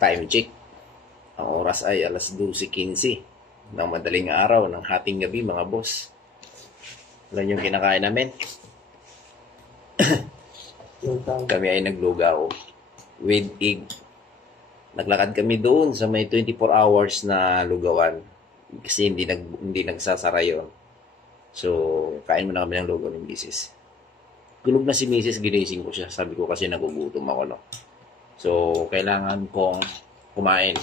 Time check. Ang oras ay alas 12:15 ng madaling araw ng hating gabi, mga boss. Alam yung kinakain namin? Kami ay naglugaw with egg. Naglakad kami doon sa may 24 hours na lugawan kasi hindi nagsasara yun. So, kain mo na kami ng lugaw ng misis. Gulog na si misis, ginising ko siya. Sabi ko kasi nagugutom ako, no? So, kailangan kong kumain.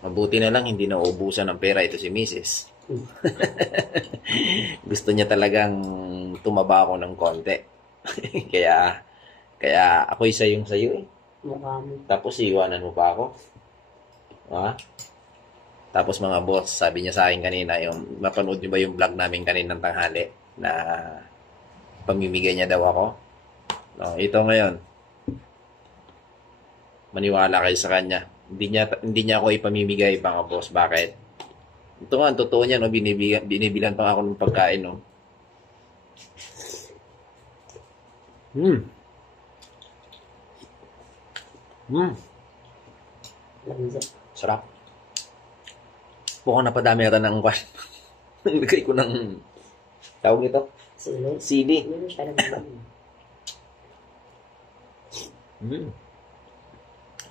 Mabuti na lang, hindi na uubusan ng pera ito si misis. Gusto niya talagang tumaba ako ng konti. kaya ako'y sayong sayo eh. Tapos iiwanan mo pa ako. Ha? Tapos mga boss, sabi niya sa akin kanina, yung mapanood niyo ba yung vlog namin kaninang tanghali na pamimigay niya daw ako? No, ito ngayon. Maniwala kayo sa kanya. Hindi niya ako ipamimigay, mga boss. Bakit? Ito nga, ang totoo niya, no? Binibilan pa ako ng pagkain, no? Sarap. Mukhang napadami ata ng kwan. Nagay ko ng tawag ito? Sili.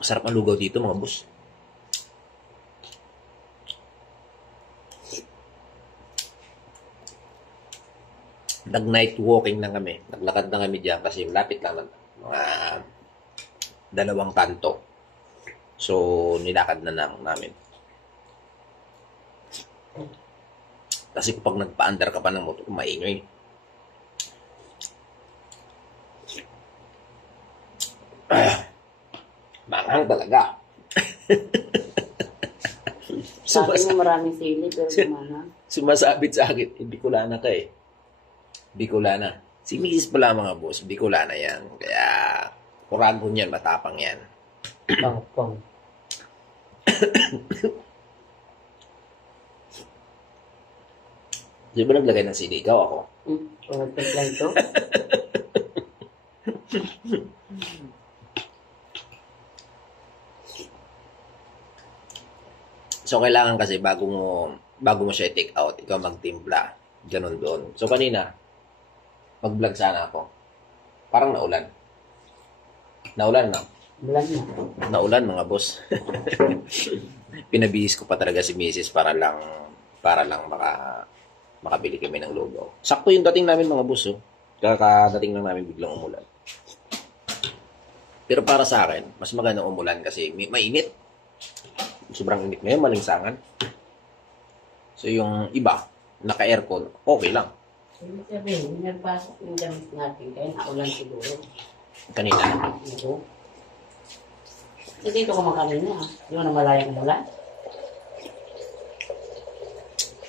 Sarap ang lugaw dito, mga boss. Nag-night walking na kami. Naglakad na kami diyan kasi lapit lang mga 2 kanto. So, nilakad na lang namin. Kasi pag nagpa-under ka pa ng motor, maingay. Manghang talaga. Sabi mo maraming sili, pero manghang. Sumasabit sa akin, Bicolana ka eh. Bicolana. Si Mrs. pala, mga boss, Bicolana yan. Kaya, kuragon yan, matapang yan. Pang. Di ba naglagay ng sili? Ikaw ako? Pagkaklang ito. So, kailangan kasi bago mo siya i-take out, ikaw magtimpla. Ganon doon. So, kanina, mag-vlog sana ako. Parang naulan. Naulan na. Naulan, mga boss. Pinabihis ko pa talaga si Mrs. para lang makabili kami ng lugaw. Sakto yung dating namin, mga boss. Oh. Kakadating lang namin biglang umulan. Pero para sa akin, mas maganda umulan kasi mainit. Sobrang init ngayon, malingsangan. So yung iba, naka-aircon, okay lang. Sabihin, nagpasok yung damit natin, kaya naulan siguro. Kanina. Oo. So dito ko makanina, di mo na malayang umulan?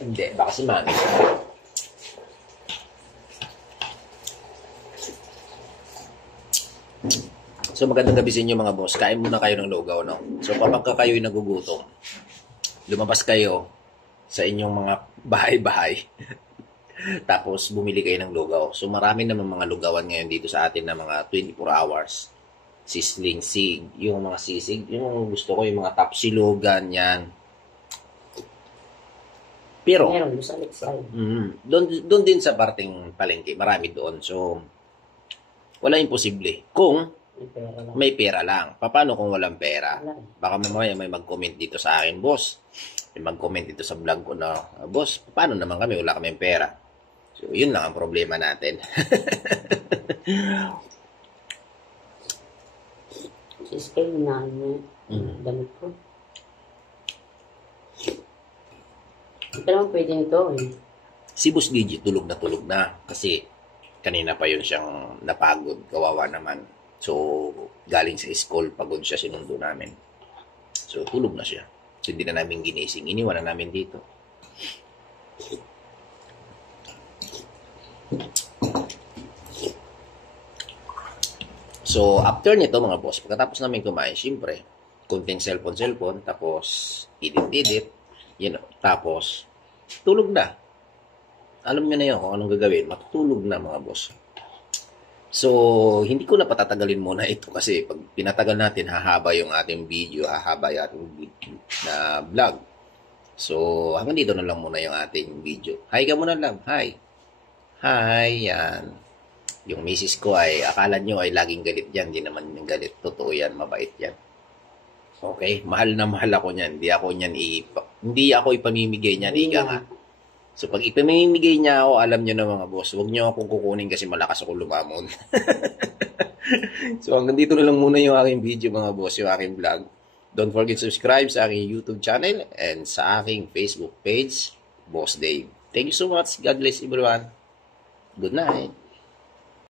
Hindi, baka si Manny. So magandang gabi sa inyo, mga boss. Kain muna kayo ng lugaw, no? So kapag kayo'y nagugutom, lumabas kayo sa inyong mga bahay-bahay. Tapos bumili kayo ng lugaw. So marami naman mga lugawan ngayon dito sa atin na mga 24 hours. Sizzling sig, yung mga sisig, yung gusto ko, yung mga tapsilugan, yan. Pero, doon din sa parting palengke, marami doon. So, wala imposible. Kung may pera lang. Paano kung walang pera? Baka mamaya may mag-comment dito sa akin, boss. May mag-comment dito sa vlog ko na, boss, paano naman kami? Wala kaming pera. So, yun lang ang problema natin. Siskay na damit ko. Ito naman pwede nito eh. Si Boss DJ tulog na. Kasi kanina pa yun siyang napagod. Kawawa naman. So, galing sa school, pagod siya, sinundo namin. So, tulog na siya. So, hindi na namin ginising. Iniwan na namin dito. So, after nito, mga boss, pagkatapos namin kumain, syempre, kunting cellphone, tapos edit, tapos, tulog na. Alam nyo na yun kung anong gagawin. Matutulog na, mga boss. So, hindi ko na patatagalin muna ito kasi pag pinatagal natin, hahaba yung ating video, hahaba yung ating na vlog. So, hanggang dito na lang muna yung ating video. Hi ka muna lang. Hi. Hi. Yan. Yung misis ko ay, akala nyo ay laging galit yan. Hindi naman yung galit. Totoo yan. Mabait yan. Okay? Mahal na mahal ako niyan. Hindi ako ipamimigay niyan. Ika nga. So, pag ipamimigay niya ako, alam nyo na mga boss, huwag nyo akong kukunin kasi malakas ako lumamon. So, hanggang dito na lang muna yung aking video mga boss, yung aking vlog. Don't forget to subscribe sa aking YouTube channel and sa aking Facebook page, Boss Dave. Thank you so much. God bless everyone. Good night.